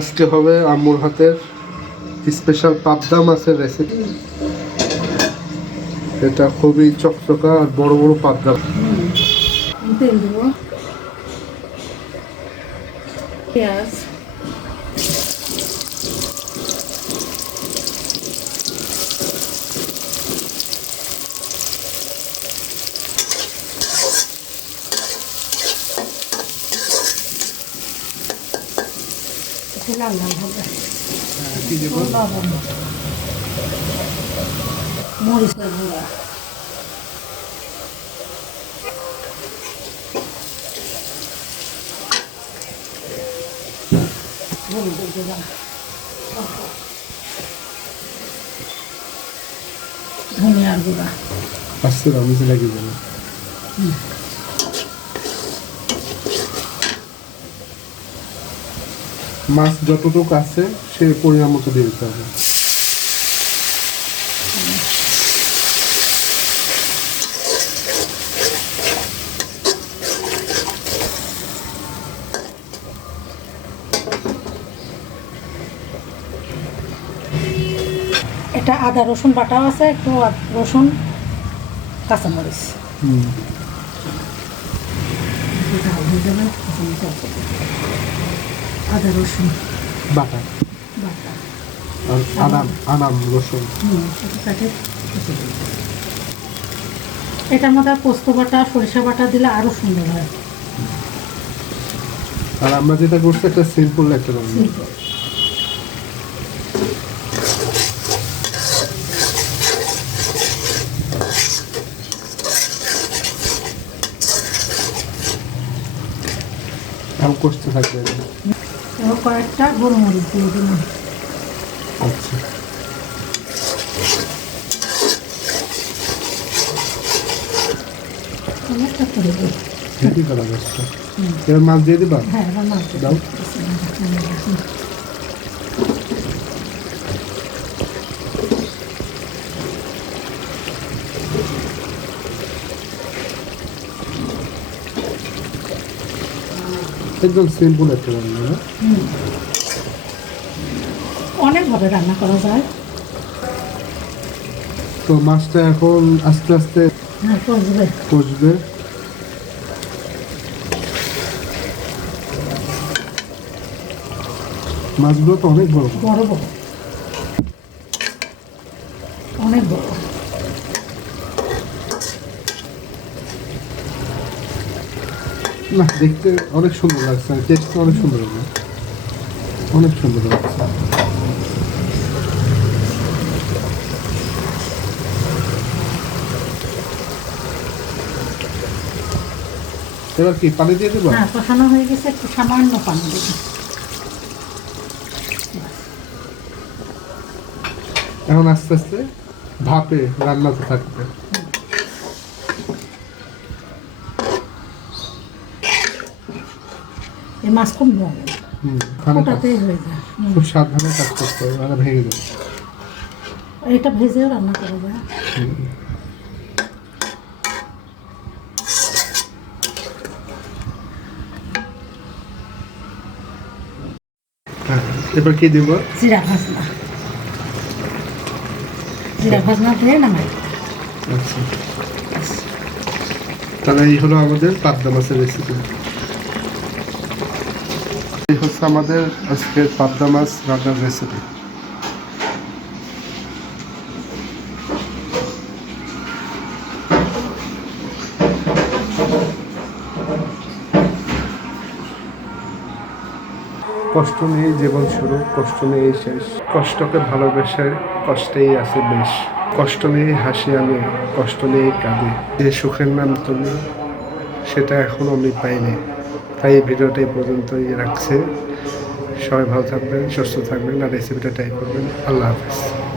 আজকে হবে আম্মুর হাতের স্পেশাল পাবদা মাছের রেসিপি এটা খুবই চকচকা আর বড় বড় পাবদা। পেঁয়াজ। একটু লাল লাল হবে লবণ মরিচের গুঁড়া। হলুদের গুঁড়া ধনিয়ার গুঁড়া না মিশে লাগিয়ে দেবো মাছ যতটুকু আছে সে পরিমাণ মতো দিয়ে দিতে হবে। এটা আদা রসুন বাটাও আছে একটু রসুন কাঁচামরিচ। হুম। আদা রসুন। বাটা। বাটা। আর রসুন। এটাকে। এটার মধ্যে পোস্ত বাটা সরিষা বাটা দিলে আরও সুন্দর হয়। আর আমরা যেটা করছি একটা সিম্পল একটা রান্না আম কষতে থাকবে এবার কয়েকটা গোলমরিচ দিয়ে দিলাম। আচ্ছা। অনেকটা করে দিই হেভি করা মাছ দিয়ে দিবা? হ্যাঁ মাছ দাও। একদম সিম্পল একটা রান্না। অনেকভাবে রান্না করা যায়। তো মাছটা এখন আস্তে আস্তে হ্যাঁ কষবে। মাছগুলো তো অনেক বড়। বড় বড়। অনেক বড়। না দেখতে অনেক সুন্দর লাগছে আর টেস্ট অনেক সুন্দর হবে। অনেক সুন্দর লাগছে। এবার কি পানি দিয়ে দেবো? হ্যাঁ কষানো হয়ে গেছে একটু সামান্য পানি দেবো। এখন আস্তে আস্তে ভাপে রান্নাতে থাকবে। এই মাছ কম ওটাতেই হয়ে যায়। খুব সাবধানে কাজ করতে হবে আর ভেঙে দেবে। এটা ভেজেও রান্না করা যায়। হ্যাঁ এবার কি দিব? জিরা ভাজনা। জিরা ভাজনা দিয়ে নামাই। আচ্ছা। তাহলে এই হলো আমাদের পাবদা মাছের রেসিপি এই হচ্ছে আমাদের আজকের পাবদা মাছ রান্নার রেসিপি কষ্ট নিয়েই জীবন শুরু, কষ্ট নিয়েই শেষ। কষ্টকে ভালোবেসে কষ্টেই আছে বেশ। কষ্ট নিয়েই হাসি আমি কষ্ট নিয়েই কাঁদি। যে সুখের নাম তুমি, সেটা এখনও আমি পাইনি। তাই এই ভিডিওটা এই পর্যন্তই রাখছে। সবাই ভালো থাকবেন, সুস্থ থাকবেন, আর রেসিপিটা ট্রাই করবেন। আল্লাহ হাফেজ।